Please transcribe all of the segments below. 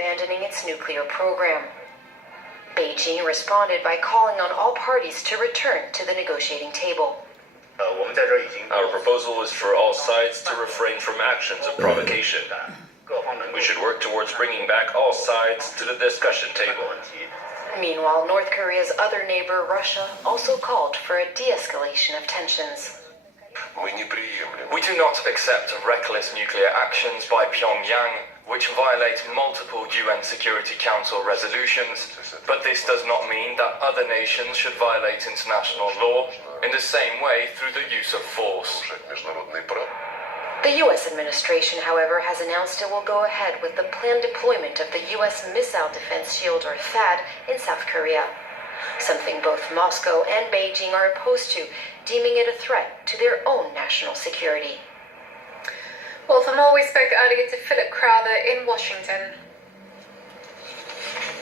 abandoning its nuclear program. Beijing responded by calling on all parties to return to the negotiating table. Our proposal is for all sides to refrain from actions of provocation. We should work towards bringing back all sides to the discussion table. Meanwhile, North Korea's other neighbor, Russia, also called for a de-escalation of tensions. We do not accept reckless nuclear actions by Pyongyang, which violate multiple UN Security Council resolutions, but this does not mean that other nations should violate international law in the same way through the use of force. The U.S. administration, however, has announced it will go ahead with the planned deployment of the U.S. Missile Defense Shield, or THAAD, in South Korea, something both Moscow and Beijing are opposed to, deeming it a threat to their own national security. Well, for more, we spoke earlier to Philip Crowther in Washington.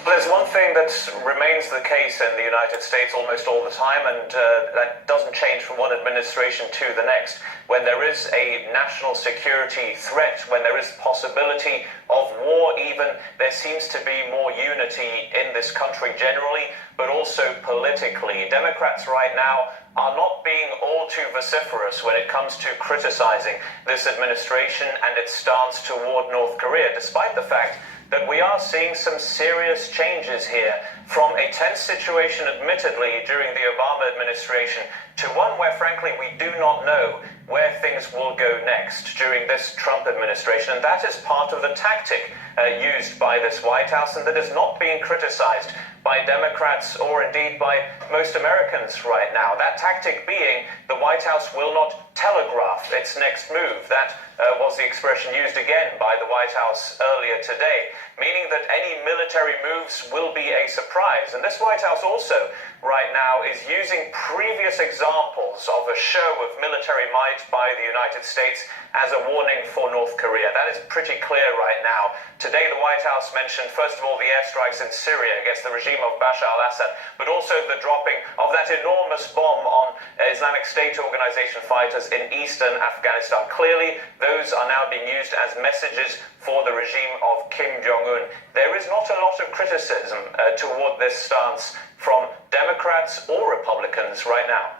There's one thing that remains the case in the United States almost all the time, and that doesn't change from one administration to the next. When there is a national security threat, when there is possibility of war even, there seems to be more unity in this country generally, but also politically. Democrats right now are not being all too vociferous when it comes to criticizing this administration and its stance toward North Korea, despite the fact that we are seeing some serious changes here, from a tense situation admittedly during the Obama administration to one where frankly we do not know where things will go next during this Trump administration. And that is part of the tactic used by this White House, and that is not being criticized by Democrats or indeed by most Americans right now. That tactic being the White House will not telegraph its next move. That was the expression used again by the White House earlier today, meaning that any military moves will be a surprise. And this White House also right now is using previous examples of a show of military might by the United States as a warning for North Korea. That is pretty clear right now. Today, the White House mentioned, first of all, the airstrikes in Syria against the regime of Bashar al-Assad, but also the dropping of that enormous bomb on Islamic State organization fighters in eastern Afghanistan. Clearly, those are now being used as messages for the regime of Kim Jong-un. There is not a lot of criticism toward this stance from Democrats or Republicans right now.